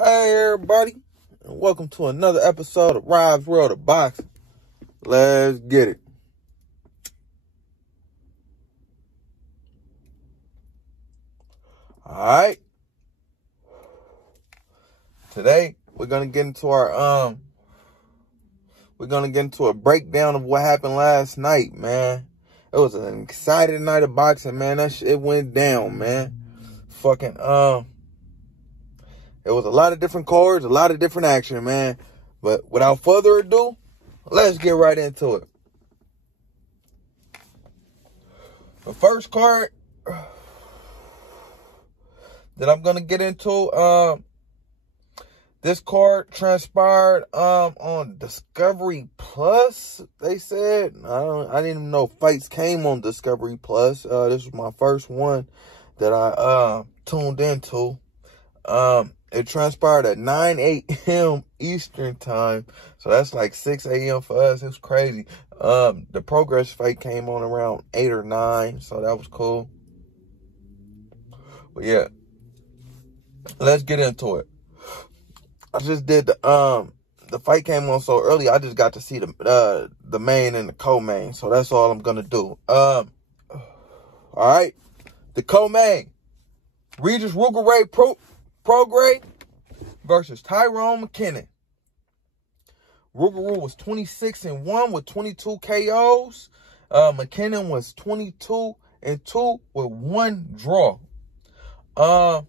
Hey everybody, and welcome to another episode of Rob's World of Boxing. Let's get it. Alright. Today we're gonna get into our a breakdown of what happened last night, man. It was an exciting night of boxing, man. That shit went down, man. It was a lot of different cards, a lot of different action, man. But without further ado, let's get right into it. The first card that I'm gonna get into, this card transpired on Discovery Plus. They said I didn't even know fights came on Discovery Plus. This was my first one that I tuned into. It transpired at 9 a.m. Eastern time. So that's like 6 a.m. for us. It was crazy. The Progress fight came on around 8 or 9. So that was cool. But yeah. Let's get into it. I just did the fight came on so early. I just got to see the main and the co-main. So that's all I'm gonna do. All right. The co-main. Regis Rugaray Prograis versus Tyrone McKinnon. Rugaray was 26-1 with 22 KOs. McKinnon was 22-2 with 1 draw. McKinnon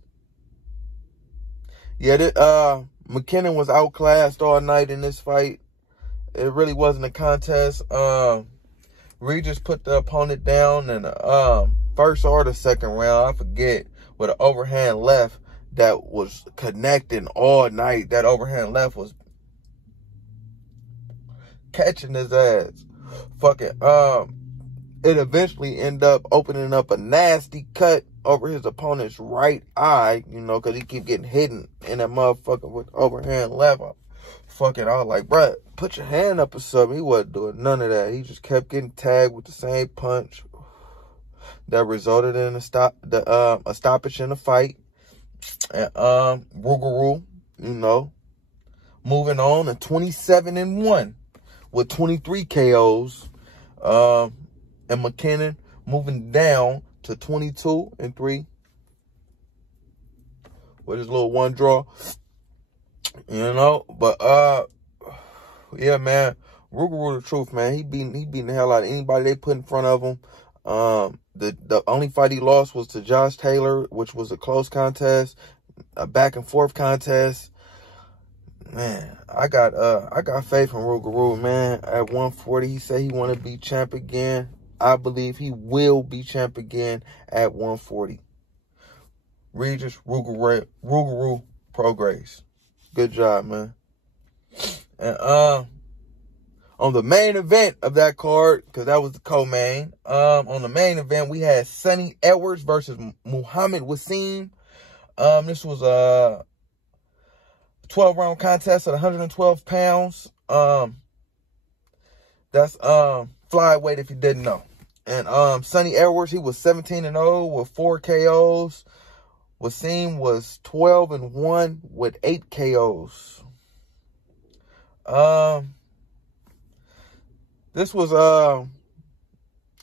was outclassed all night in this fight. It really wasn't a contest. Regis put the opponent down in the first or the second round, I forget, with an overhand left that was connecting all night. That overhand left was catching his ass. It eventually ended up opening up a nasty cut over his opponent's right eye, you know, because he keep getting hidden in that motherfucker with overhand left. I was like, bruh, put your hand up or something. He wasn't doing none of that. He just kept getting tagged with the same punch that resulted in a stoppage in the fight. And Rugaray, you know, moving on to 27-1 with 23 KOs. And McKinnon moving down to 22-3 with his little 1 draw. You know, but yeah, man, Rugaray the truth, man. He beating the hell out of anybody they put in front of him. The only fight he lost was to Josh Taylor, which was a close contest, a back and forth contest. Man, I got faith in Rugaray, man. At 140, he said he want to be champ again. I believe he will be champ again at 140. Regis Rugaray Prograis. Good job, man. And on the main event of that card, because that was the co-main, on the main event, we had Sonny Edwards versus Muhammad Wasim. This was a 12-round contest at 112 pounds. That's flyweight, if you didn't know. And Sonny Edwards, he was 17-0 with 4 KOs. Wasim was 12-1 with 8 KOs. This was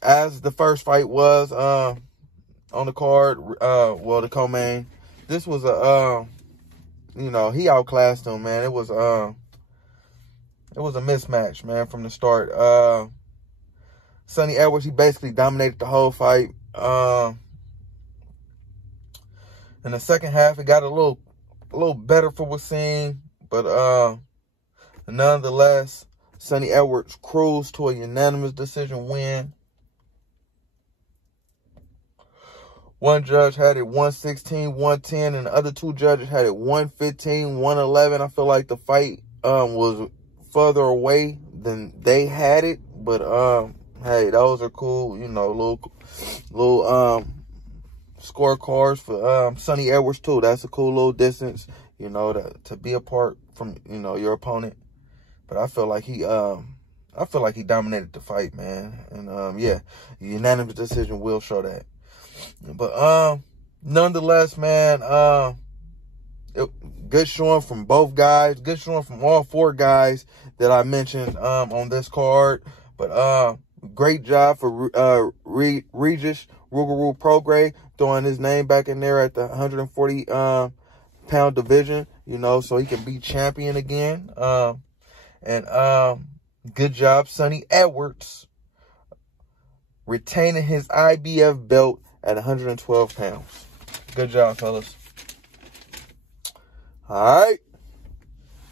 as the first fight was on the card, the co-main. This was you know, he outclassed him, man. It was a mismatch, man, from the start. Sonny Edwards, he basically dominated the whole fight. In the second half, it got a little better for Wasim, but nonetheless, Sonny Edwards cruised to a unanimous decision win. One judge had it 116-110, and the other 2 judges had it 115-111. I feel like the fight was further away than they had it, but hey, those are cool, you know, little scorecards for Sonny Edwards too. That's a cool little distance, you know, to be apart from, you know, your opponent. But I feel like he dominated the fight, man. And yeah, unanimous decision will show that. But nonetheless, man, good Good showing from both guys. Good showing from all 4 guys that I mentioned on this card. But great job for Regis Rougarou Prograis throwing his name back in there at the 140 pound division, you know, so he can be champion again. Good job, Sonny Edwards, retaining his IBF belt at 112 pounds. Good job, fellas. All right.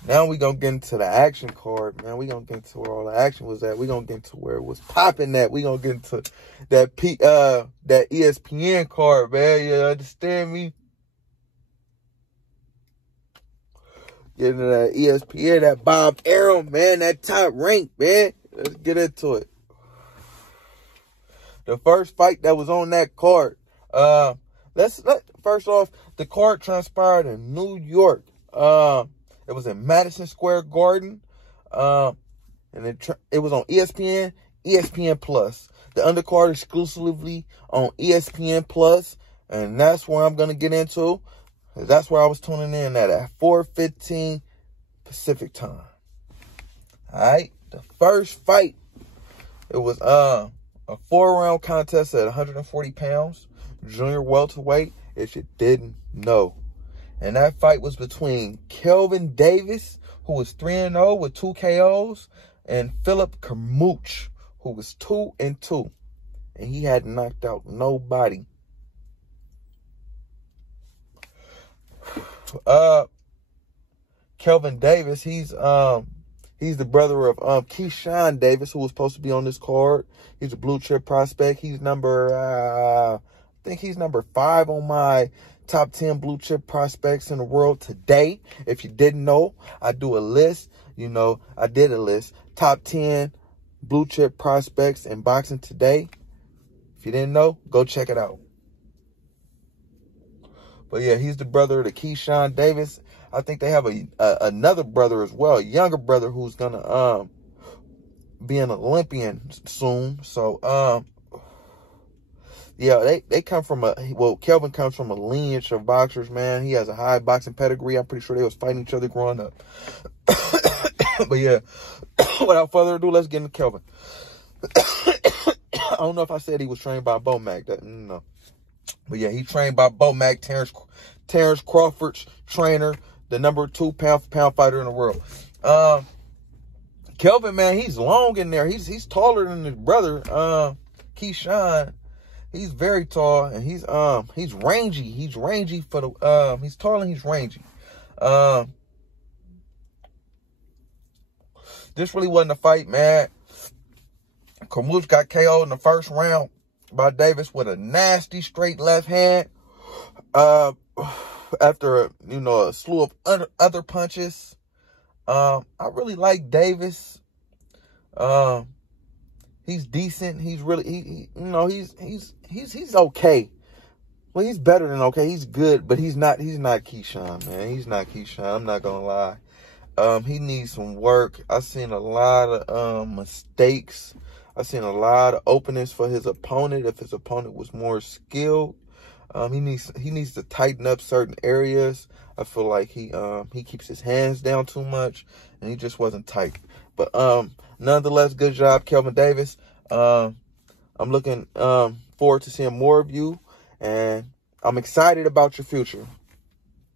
Now we gonna get into the action card, man. We gonna get into where all the action was at. We gonna get into where it was popping at. We gonna get into that that ESPN card, man. You understand me? Get into that ESPN, that Bob Arum, man, that top rank, man. Let's get into it. The first fight that was on that card. First off, the card transpired in New York. It was in Madison Square Garden. And it was on ESPN, ESPN Plus. The undercard exclusively on ESPN Plus. And that's where I'm going to get into. That's where I was tuning in at 4:15 Pacific time. All right. The first fight, it was a 4-round contest at 140 pounds, junior welterweight, if you didn't know. And that fight was between Kelvin Davis, who was 3-0 with 2 KOs, and Philip Kermouche, who was 2-2. And he hadn't knocked out nobody. Kelvin Davis, he's the brother of Keyshawn Davis, who was supposed to be on this card. He's a blue chip prospect. He's I think he's number 5 on my top 10 blue chip prospects in the world today. If you didn't know, I do a list. You know, I did a list. Top 10 blue chip prospects in boxing today. If you didn't know, go check it out. But yeah, he's the brother of the Keyshawn Davis. I think they have another brother as well, a younger brother who's gonna be an Olympian soon. So yeah, they come from Kelvin comes from a lineage of boxers, man. He has a high boxing pedigree. I'm pretty sure they was fighting each other growing up. But yeah, without further ado, let's get into Kelvin. I don't know if I said he was trained by Bomac. No. But yeah, he trained by Bomac, Terrence Crawford's trainer, the number 2 pound-for-pound fighter in the world. Kelvin, man, he's long in there. He's taller than his brother, Keyshawn. He's very tall, and he's rangy. He's rangy for the he's tall and he's rangy. This really wasn't a fight, man. Kermouche got KO'd in the first round by Davis with a nasty straight left hand. After a slew of other punches. I really like Davis. He's decent. He's really he's okay. Well, he's better than okay. He's good, but he's not Keyshawn, man. He's not Keyshawn. I'm not gonna lie. He needs some work. I've seen a lot of mistakes. I've seen a lot of openings for his opponent. If his opponent was more skilled, he needs to tighten up certain areas. I feel like he keeps his hands down too much, and he just wasn't tight. But nonetheless, good job, Kelvin Davis. I'm looking forward to seeing more of you, and I'm excited about your future.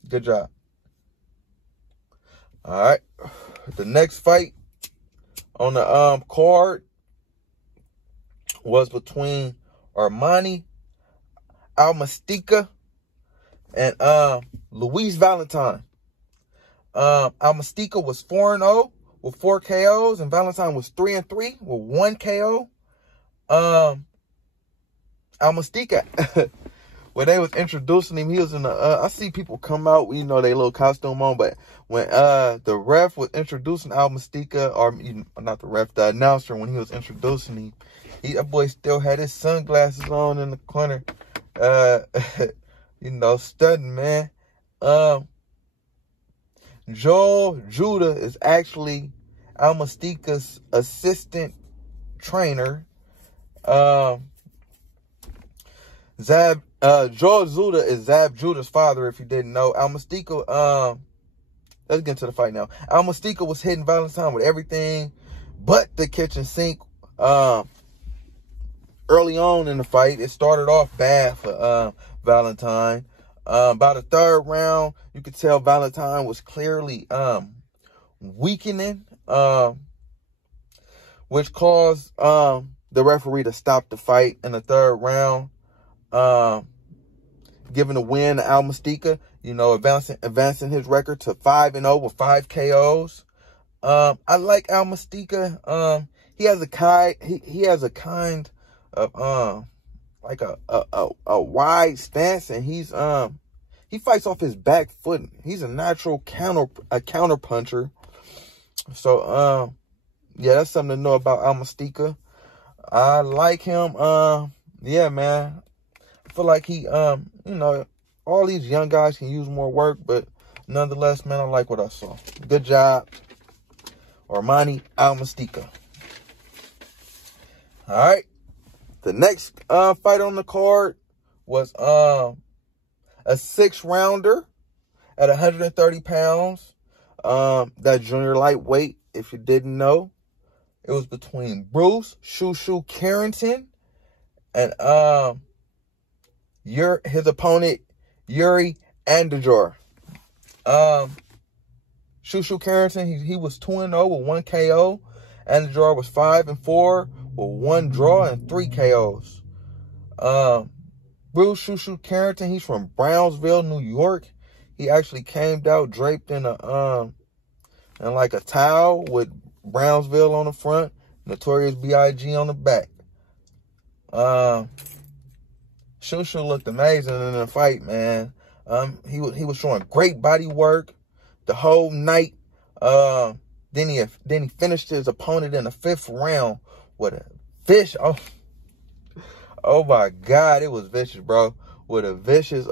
Good job. All right, the next fight on the card was between Armani Almastica and Louise Valentine. Almastica was 4-0 with 4 KOs, and Valentine was 3-3 with 1 KO. Almastica, when they was introducing him, he was in the I see people come out, they little costume on, but when the ref was introducing Almastica, or not the ref, the announcer, when he was introducing him, that boy still had his sunglasses on in the corner. Stunning, man. Joel Judah is actually Almastica's assistant trainer. Joel Judah is Zab Judah's father, if you didn't know. Almastica let's get into the fight now. Almastika was hitting Valentine with everything but the kitchen sink. Early on in the fight, it started off bad for Valentine. By the third round, you could tell Valentine was clearly weakening, which caused the referee to stop the fight in the third round, giving the win to Almastika, you know, advancing his record to 5-0 with 5 KOs. I like Almastika. He has a kind of like a wide stance, and he fights off his back foot. He's a natural counter puncher. So yeah, that's something to know about Almastika. I like him. Yeah, man. I feel like he you know, all these young guys can use more work, but nonetheless, man, I like what I saw. Good job, Armani Almastika. All right. The next fight on the card was a 6-rounder at 130 pounds. That junior lightweight, if you didn't know. It was between Bruce Shushu Carrington and his opponent, Yuri Andujar. Shushu Carrington, he was 2-0 with 1 KO. Andujar was 5-4 with 1 draw and 3 KOs. Bruce Shushu Carrington, he's from Brownsville, New York. He actually came out draped in like a towel with Brownsville on the front, Notorious B.I.G. on the back. Shushu looked amazing in the fight, man. He was showing great body work the whole night. Then he finished his opponent in the 5th round with a oh my God, it was vicious, bro. With a vicious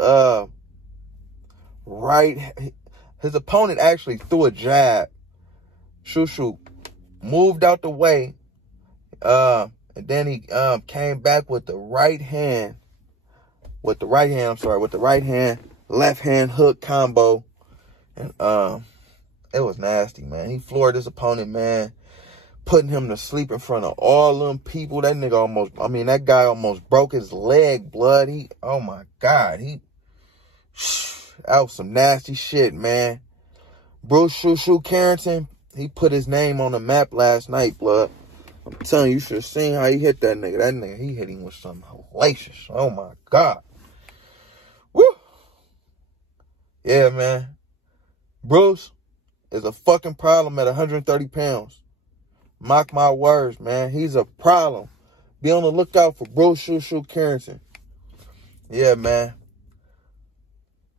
right. His opponent actually threw a jab. Shushu moved out the way, and then he came back with the right hand. With the right hand, left hand hook combo, and it was nasty, man. He floored his opponent, man, putting him to sleep in front of all them people. That guy almost broke his leg, blood. Oh my God, that was some nasty shit, man. Bruce Shushu Carrington, he put his name on the map last night, blood. I'm telling you, you should have seen how he hit that nigga. That nigga, he hit him with something hellacious. Oh my God. Woo. Yeah, man. Bruce is a fucking problem at 130 pounds. Mark my words, man. He's a problem. Be on the lookout for Bruce Shushu Carrington. Yeah, man.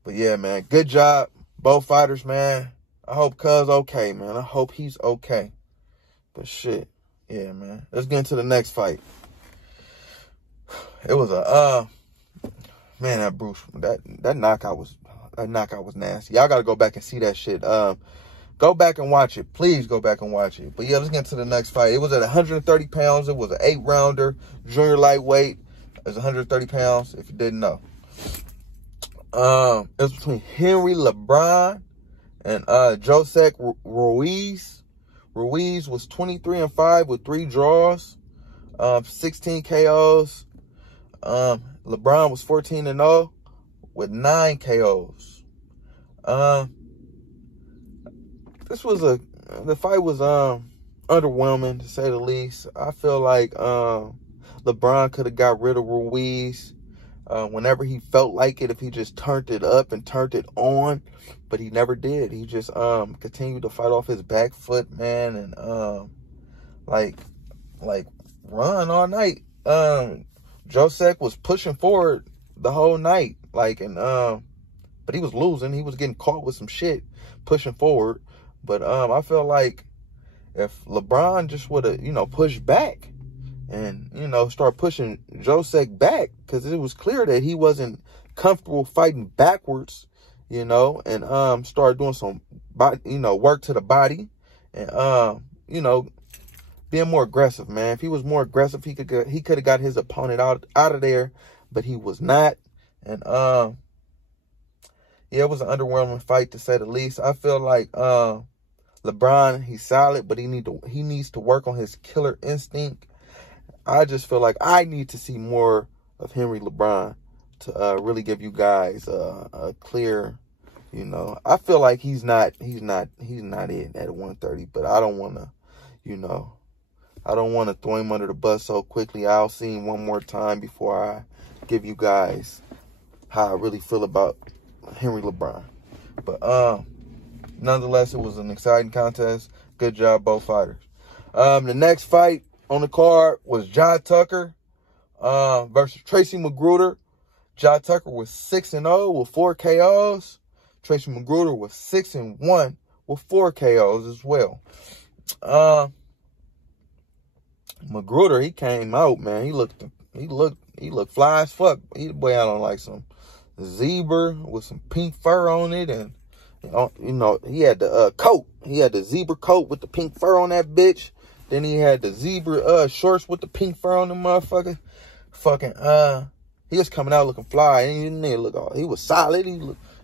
But yeah, man. Good job, both fighters, man. I hope Cuz okay, man. I hope he's okay. But shit. Yeah, man. Let's get into the next fight. It was man, that Bruce, that knockout was nasty. Y'all gotta go back and see that shit. Go back and watch it. Please go back and watch it. But yeah, let's get into the next fight. It was at 130 pounds. It was an 8-rounder, junior lightweight. It's 130 pounds, if you didn't know. It was between Henry LeBron and Josek Ruiz. Ruiz was 23-5 with 3 draws, 16 KOs. LeBron was 14-0 with 9 KOs. The fight was underwhelming, to say the least. I feel like LeBron could have got rid of Ruiz whenever he felt like it, if he just turned it up and turned it on, but he never did. He just continued to fight off his back foot, man, and like run all night. Josek was pushing forward the whole night, but he was losing. He was getting caught with some shit pushing forward. But I feel like if LeBron just would have, pushed back and, start pushing Josek back, because it was clear that he wasn't comfortable fighting backwards, and start doing some, work to the body and, being more aggressive, man. If he was more aggressive, he could have got his opponent out of there, but he was not. And Yeah, it was an underwhelming fight, to say the least. I feel like LeBron, he's solid, but he needs to work on his killer instinct. I just feel like I need to see more of Henry LeBron to really give you guys a clear, you know. I feel like he's not in at 130, but I don't want to, you know, I don't want to throw him under the bus so quickly. I'll see him one more time before I give you guys how I really feel about Henry LeBron. But nonetheless, it was an exciting contest. Good job, both fighters. The next fight on the card was Jai Tucker versus Tracy Magruder. Jai Tucker was 6-0 with 4 KOs. Tracy Magruder was 6-1 with 4 KOs as well. Magruder, he came out, man. He looked fly as fuck. He boy out on like some zebra with some pink fur on it, and you know, he had the coat. He had the zebra coat with the pink fur on that bitch. Then he had the zebra shorts with the pink fur on the motherfucker. He was coming out looking fly. And he was solid.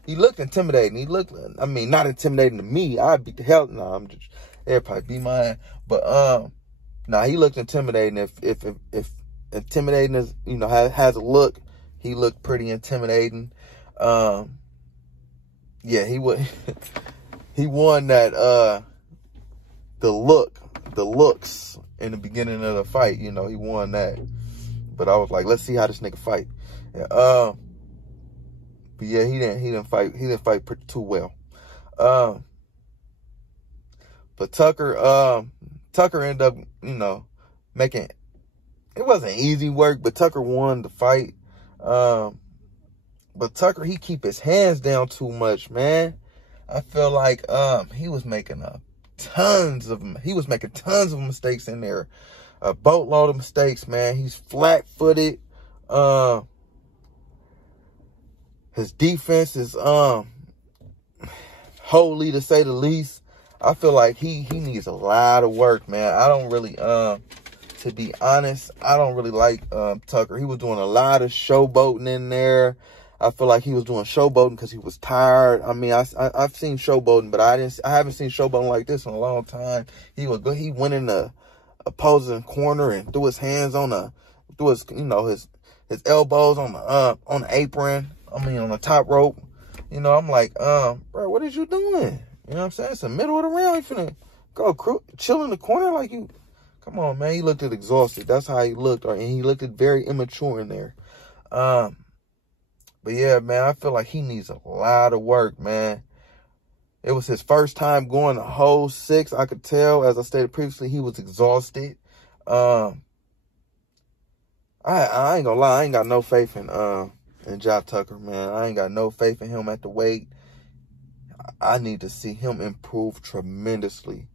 He looked intimidating. He looked, I mean, not intimidating to me. I'd beat the hell. Nah, I'm just, it'd probably be mine. But nah, he looked intimidating. If intimidating is, you know, has a look, he looked pretty intimidating. Yeah, he won that the looks in the beginning of the fight. You know, he won that. But I was like, let's see how this nigga fight. Yeah, but yeah, he didn't fight too well. But Tucker ended up, you know, making, it wasn't easy work, but Tucker won the fight. But Tucker, he keep his hands down too much, man. I feel like he was making tons of mistakes in there. A boatload of mistakes, man. He's flat-footed. His defense is holy, to say the least. I feel like he needs a lot of work, man. I don't really, to be honest, I don't really like Tucker. He was doing a lot of showboating in there. I feel like he was doing showboating because he was tired. I mean, I've seen showboating, but I haven't seen showboating like this in a long time. He was good. He went in the opposing corner and threw his hands threw his, you know, his elbows on the apron. I mean, on the top rope. You know, I'm like, bro, what is you doing? You know what I'm saying? It's the middle of the round. You finna go chill in the corner like you. Come on, man. He looked exhausted. That's how he looked. And he looked very immature in there. But yeah, man, I feel like he needs a lot of work, man. It was his first time going the whole 6. I could tell, as I stated previously, he was exhausted. I ain't gonna lie. I ain't got no faith in Jai Tucker, man. I ain't got no faith in him at the weight. I need to see him improve tremendously.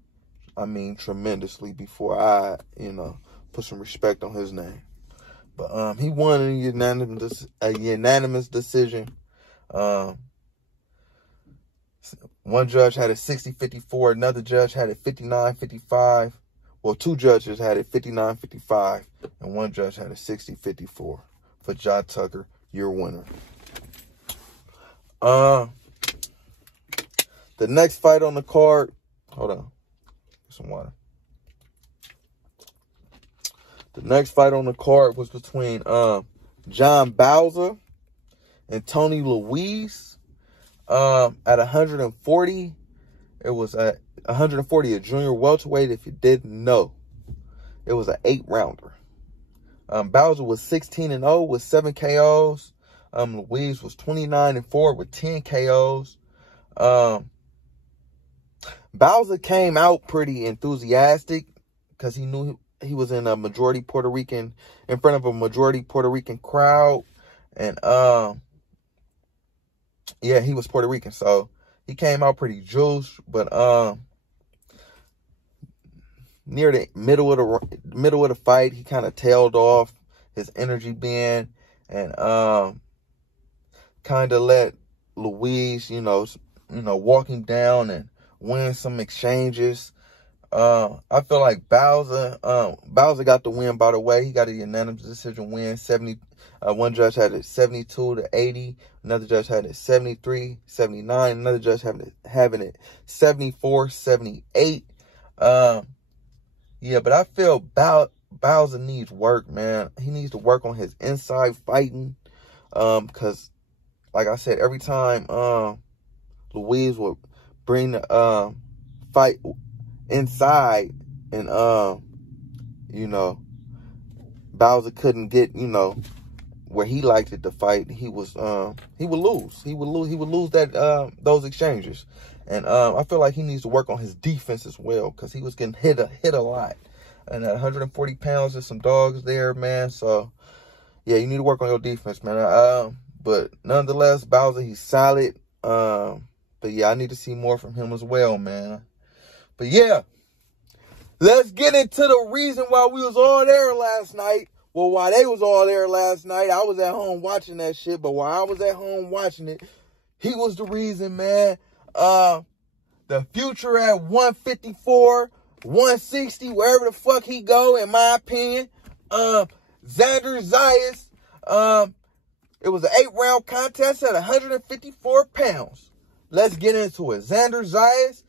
I mean, tremendously, before I, you know, put some respect on his name. But he won in a unanimous decision. One judge had it 60-54. Another judge had it 59-55. Well, 2 judges had it 59-55. And 1 judge had it 60-54. For Jai Tucker, your winner. The next fight on the card. Hold on. Get some water. The next fight on the card was between John Bowser and Tony Louise. At 140. It was at 140, a junior welterweight, if you didn't know. It was an 8-rounder. Bowser was 16-0 with 7 KOs. Louise was 29-4 with 10 KOs. Bowser came out pretty enthusiastic because he knew he was in in front of a majority Puerto Rican crowd. And yeah, he was Puerto Rican, so he came out pretty juiced. But near the middle of the fight, he kind of tailed off, his energy being, and kind of let Louise, you know, walk him down and win some exchanges. I feel like Bowser got the win, by the way. He got a unanimous decision win, One judge had it 72-80. Another judge had it 73-79. Another judge having it 74-78. Yeah, but I feel Bowser needs work, man. He needs to work on his inside fighting. Because, like I said, every time Louise would bring the fight inside, and you know, Bowser couldn't get, you know, where he liked it to fight, he would lose. He would lose that those exchanges. And I feel like he needs to work on his defense as well, because he was getting hit a lot. And at 140 pounds, there's some dogs there, man. So yeah, you need to work on your defense, man. But nonetheless, Bowser, he's solid. But yeah, I need to see more from him as well, man. But yeah, let's get into the reason why we was all there last night. Well, while they was all there last night, I was at home watching that shit. But while I was at home watching it, he was the reason, man. The future at 154, 160, wherever the fuck he go, in my opinion. Xander Zayas. It was an 8-round contest at 154 pounds. Let's get into it. Xander Zayas,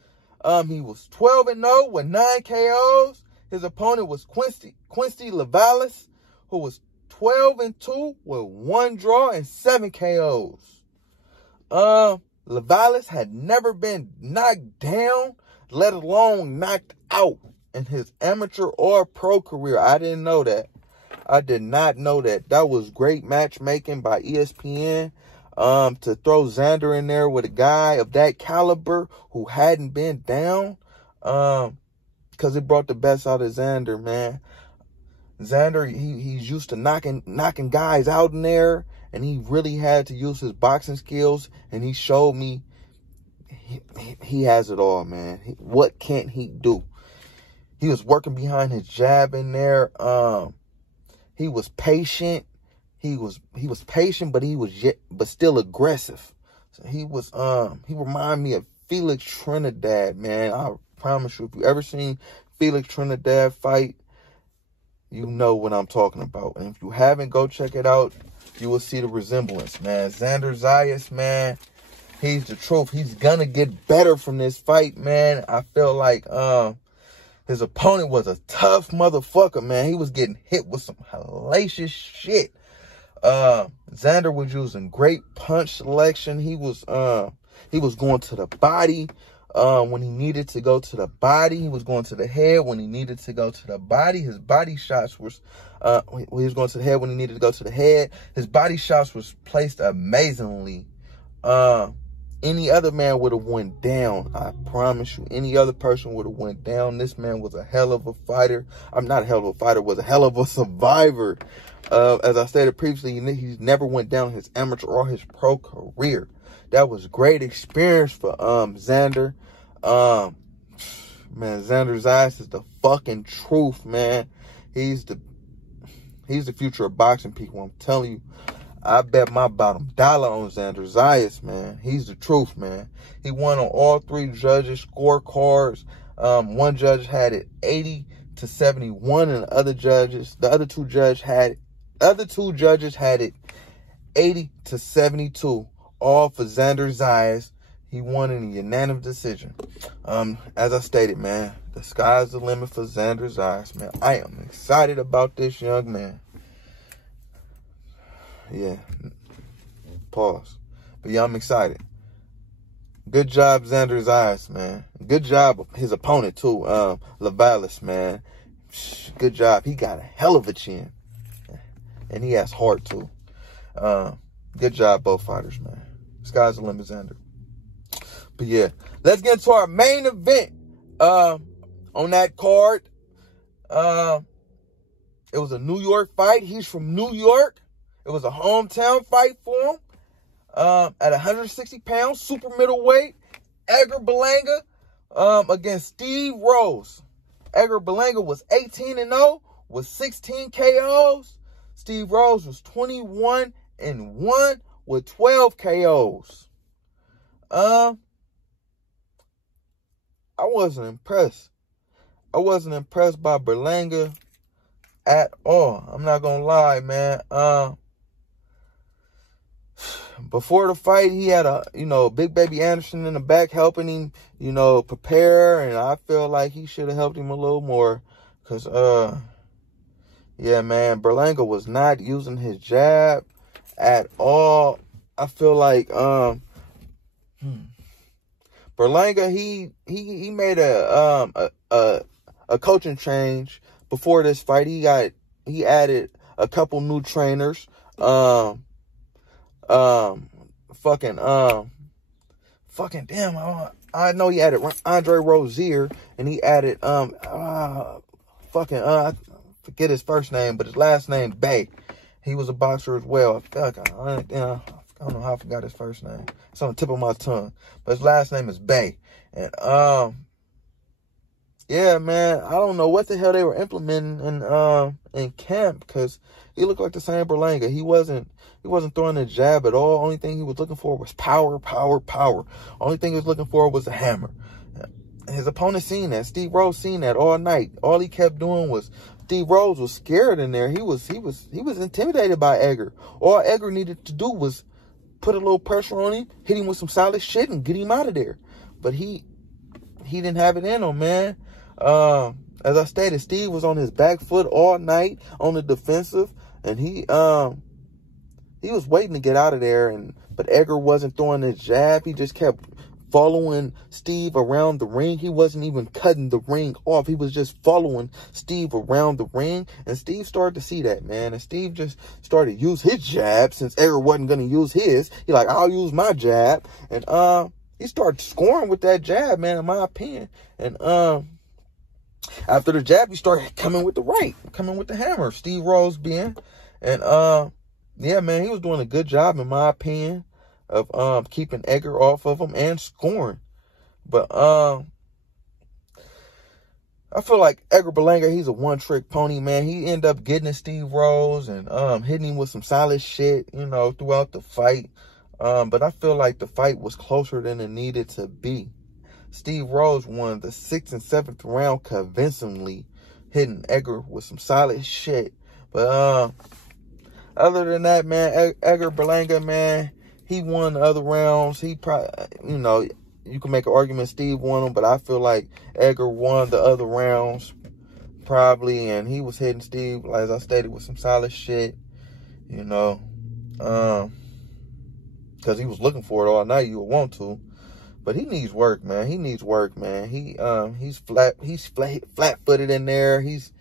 he was 12-0 with 9 KOs. His opponent was Quincy Lavalis, who was 12-2 with 1 draw and 7 KOs. Lavalis had never been knocked down, let alone knocked out in his amateur or pro career. I didn't know that. I did not know that. That was great matchmaking by ESPN. To throw Xander in there with a guy of that caliber who hadn't been down. Because it brought the best out of Xander, man. Xander, he's used to knocking guys out in there. And he really had to use his boxing skills. And he showed me he has it all, man. What can't he do? He was working behind his jab in there. He was patient. He was patient, but still aggressive. So he reminded me of Felix Trinidad, man. I promise you, if you ever seen Felix Trinidad fight, you know what I'm talking about. And if you haven't, go check it out. You will see the resemblance, man. Xander Zayas, man, he's the truth. He's gonna get better from this fight, man. I feel like his opponent was a tough motherfucker, man. He was getting hit with some hellacious shit. Xander was using great punch selection. He was going to the body when he needed to go to the body. He was going to the head when he needed to go to the body. His body shots was he was going to the head when he needed to go to the head. His body shots was placed amazingly. Any other man would have went down. I promise you. Any other person would have went down. This man was a hell of a fighter. I'm not a hell of a fighter. Was a hell of a survivor. As I stated previously, he's never went down his amateur or his pro career. That was great experience for Xander. Man, Xander Zayas is the fucking truth, man. He's the future of boxing, people. I'm telling you. I bet my bottom dollar on Xander Zayas, man. He's the truth, man. He won on all 3 judges' scorecards. One judge had it 80-71, and the other two judges had it 80-72. All for Xander Zayas. He won in a unanimous decision. As I stated, man, the sky's the limit for Xander Zayas, man. I am excited about this young man. Yeah. Pause. But yeah, I'm excited. Good job, Xander Zayas, man. Good job, his opponent, too. Lavalis, man. Good job. He got a hell of a chin. And he has heart, too. Good job, both fighters, man. Sky's the limit, Xander. But yeah, let's get into our main event. On that card, it was a New York fight. He's from New York. It was a hometown fight for him. At 160 pounds, super middleweight, Edgar Balanga against Steve Rose. Edgar Balanga was 18-0 with 16 KOs. Steve Rose was 21-1 with 12 KOs. I wasn't impressed. I wasn't impressed by Balanga at all. I'm not gonna lie, man. before the fight, he had a, Big Baby Anderson in the back helping him, prepare. And I feel like he should have helped him a little more. Because, yeah, man, Balanga was not using his jab at all. I feel like, Balanga, he made a coaching change before this fight. He added a couple new trainers. Damn, I know he added Andre Rozier, and he added I forget his first name, but his last name Bay. He was a boxer as well. I don't know how I forgot his first name. It's on the tip of my tongue, but his last name is Bay. And yeah, man, I don't know what the hell they were implementing in camp, because he looked like the same Balanga. He wasn't throwing a jab at all. Only thing he was looking for was power. Only thing he was looking for was a hammer. His opponent seen that. Steve Rose seen that all night. All he kept doing was, Steve Rose was scared in there. He was intimidated by Edgar. All Edgar needed to do was put a little pressure on him, hit him with some solid shit, and get him out of there. But he didn't have it in him, man. As I stated, Steve was on his back foot all night on the defensive, and he was waiting to get out of there, but Edgar wasn't throwing his jab. He just kept following Steve around the ring. He wasn't even cutting the ring off. He was just following Steve around the ring, and Steve started to see that, man. And Steve just started to use his jab since Edgar wasn't going to use his. He like, I'll use my jab, and he started scoring with that jab, man, in my opinion. And after the jab, he started coming with the right, coming with the hammer, Steve Rose being. And yeah, man, he was doing a good job, in my opinion, of keeping Edgar off of him and scoring. But I feel like Edgar Balanga, he's a one-trick pony, man. He ended up getting to Steve Rose and hitting him with some solid shit, throughout the fight. But I feel like the fight was closer than it needed to be. Steve Rose won the 6th and 7th round convincingly, hitting Edgar with some solid shit. But other than that, man, Edgar Balanga, man, he won the other rounds. He probably, you can make an argument Steve won them, but I feel like Edgar won the other rounds probably, and he was hitting Steve, as I stated, with some solid shit, because he was looking for it all night. You would want to, but he needs work, man. He's flat-footed in there. He's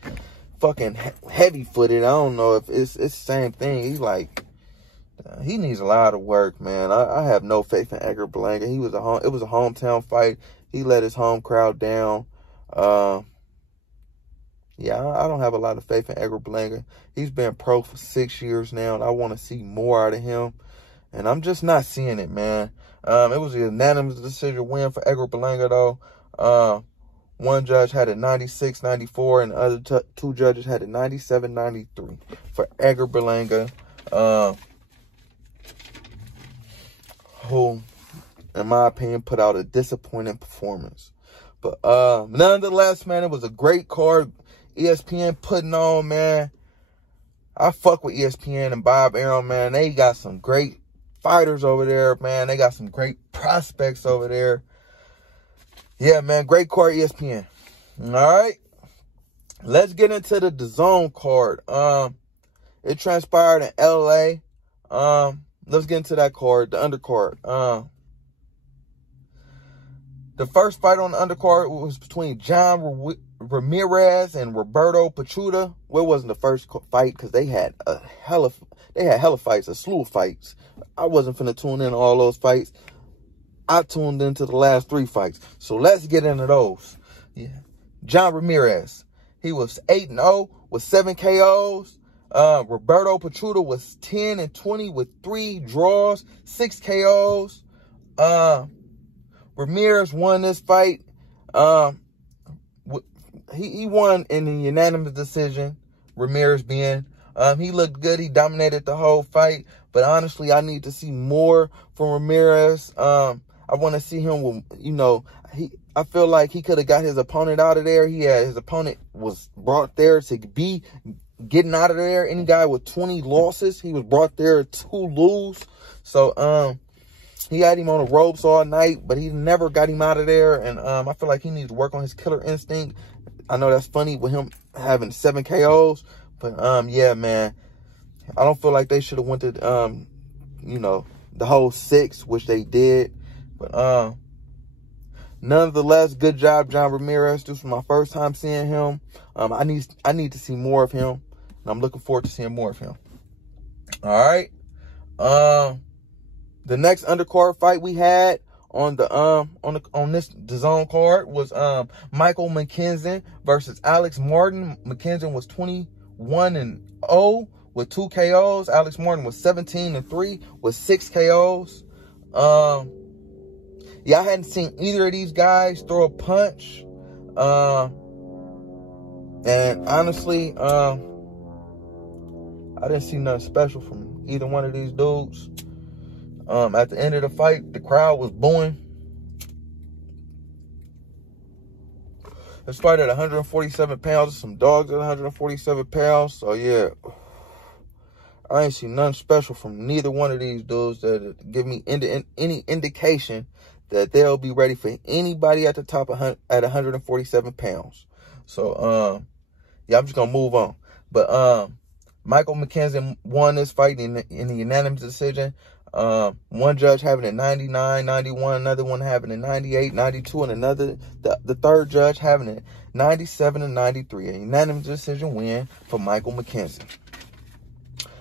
fucking heavy-footed. I don't know if it's the same thing. He's like, he needs a lot of work, man. I have no faith in Edgar Balanga. It was a hometown fight. He let his home crowd down. Yeah, I don't have a lot of faith in Edgar Balanga. He's been pro for 6 years now, and I want to see more out of him. And I'm just not seeing it, man. It was a unanimous decision win for Edgar Balanga, though. One judge had it 96-94, and the other two judges had it 97-93 for Edgar Balanga. Who, in my opinion, put out a disappointing performance. But nonetheless, man, it was a great card ESPN putting on, man. I fuck with ESPN and Bob Arum, man. They got some great fighters over there, man. They got some great prospects over there. Yeah, man, great card ESPN. All right, let's get into the DAZN card. It transpired in LA. Let's get into that card, the undercard. The first fight on the undercard was between John Ramirez and Roberto Petruda. Well, it wasn't the first fight because they had hella fights, a slew of fights. I wasn't finna tune in all those fights. I tuned into the last 3 fights. So let's get into those. Yeah. John Ramirez, he was 8-0 with 7 KOs. Roberto Petruda was 10-20 with 3 draws, 6 KOs. Ramirez won this fight. He won in a unanimous decision, Ramirez being. He looked good. He dominated the whole fight. But honestly, I need to see more from Ramirez. I want to see him with, I feel like he could have got his opponent out of there. His opponent was brought there to be getting out of there. Any guy with 20 losses, he was brought there to lose. So, he had him on the ropes all night, but he never got him out of there. And I feel like he needs to work on his killer instinct. I know that's funny with him having 7 KOs, but yeah, man, I don't feel like they should have went to you know, the whole 6, which they did. But nonetheless, good job, John Ramirez. This was my first time seeing him. I need to see more of him, and I'm looking forward to seeing more of him. All right. The next undercard fight we had on the on this DAZN card was Michael Mckenzie versus Alex Martin. Mckenzie was 21-0 with 2 KOs. Alex Martin was 17-3 with 6 KOs. Yeah, I hadn't seen either of these guys throw a punch. And honestly, I didn't see nothing special from either one of these dudes. At the end of the fight, the crowd was booing. This fight at 147 pounds. Some dogs at 147 pounds. So, yeah. I ain't seen nothing special from neither one of these dudes that give me any indication that they'll be ready for anybody at the top at 147 pounds. So, yeah, I'm just going to move on. But Michael Mckenzie won this fight in the unanimous decision. One judge having it 99, 91, another one having it 98, 92, and the third judge having it 97 and 93. A unanimous decision win for Michael Mckenzie.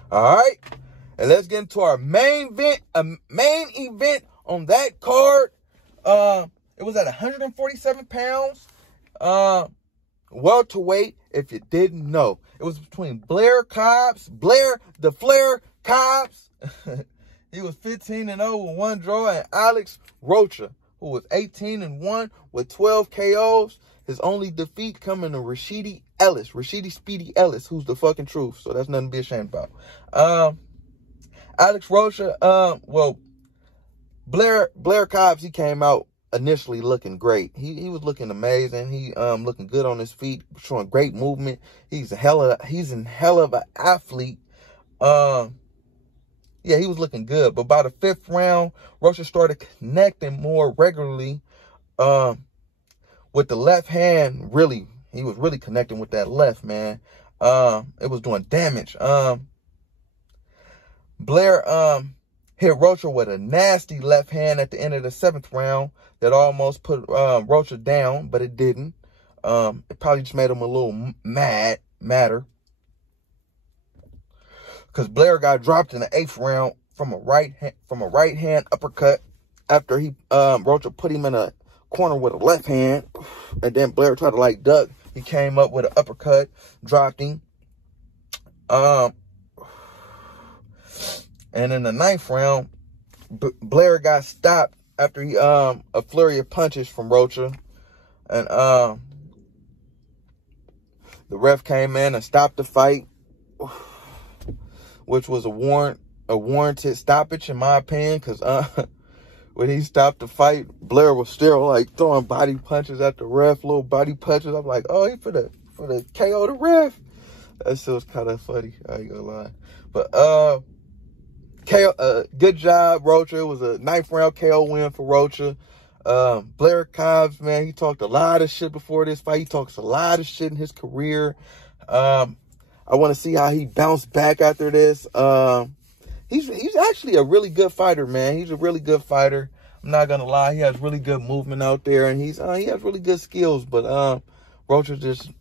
All right, and let's get into our main event on that card. It was at 147 pounds. Welterweight, if you didn't know. It was between Blair the Flair Cobbs. He was 15-0 with 1 draw, and Alex Rocha, who was 18-1 with 12 KOs. His only defeat coming to Rashidi Speedy Ellis, who's the fucking truth. So that's nothing to be ashamed about. Alex Rocha, well, Blair Cobbs, he came out initially looking great. He was looking amazing. He looking good on his feet, showing great movement. He's a hell of an athlete. Yeah, he was looking good. But by the 5th round, Rocha started connecting more regularly with the left hand. Really, he was really connecting with that left, man. It was doing damage. Blair hit Rocha with a nasty left hand at the end of the 7th round that almost put Rocha down, but it didn't. It probably just made him a little madder. Because Blair got dropped in the 8th round from a right hand uppercut after Rocha put him in a corner with a left hand, and then Blair tried to like duck. He came up with an uppercut, dropped him. And in the 9th round, Blair got stopped after he a flurry of punches from Rocha, and the ref came in and stopped the fight, which was a warranted stoppage in my opinion, because when he stopped the fight, Blair was still like throwing body punches at the ref, little body punches. I'm like, oh, he for the KO the ref. That shit was kind of funny. I ain't gonna lie, but good job, Rocha. It was a 9th round KO win for Rocha. Blair Cobbs, man, he talked a lot of shit before this fight. He talks a lot of shit in his career. I want to see how he bounced back after this. He's actually a really good fighter, man. He's a really good fighter. I'm not gonna lie. He has really good movement out there, and he has really good skills. But Rocha just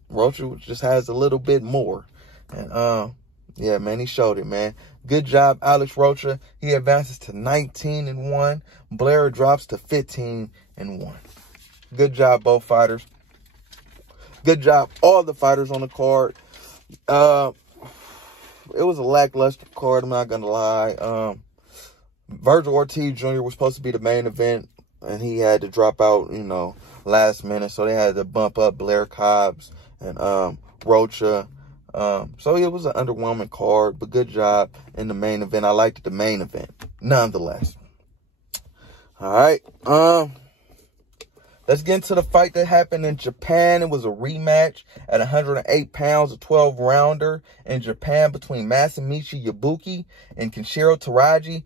has a little bit more. And yeah, man, he showed it, man. Good job, Alex Rocha. He advances to 19-1. Blair drops to 15-1. Good job, both fighters. Good job, all the fighters on the card. It was a lackluster card, I'm not gonna lie. Virgil Ortiz Jr. was supposed to be the main event, and he had to drop out, you know, last minute, so they had to bump up Blair Cobbs and Rocha. So it was an underwhelming card, but good job in the main event. I liked the main event, nonetheless. All right. Let's get into the fight that happened in Japan. It was a rematch at 108 pounds, a 12-rounder in Japan between Masamichi Yabuki and Kenshiro Taraji.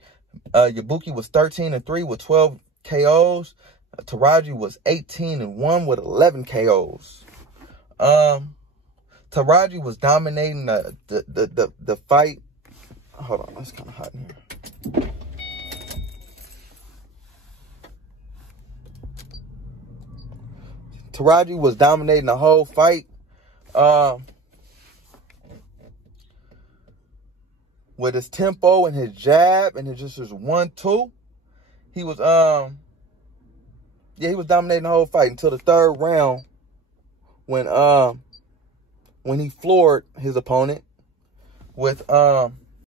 Yabuki was 13-3 with 12 KOs. Taraji was 18-1 with 11 KOs. Taraji was dominating the fight. Hold on, it's kind of hot in here. Taraji was dominating the whole fight. With his tempo and his jab and his 1-2. He was he was dominating the whole fight until the third round when he floored his opponent with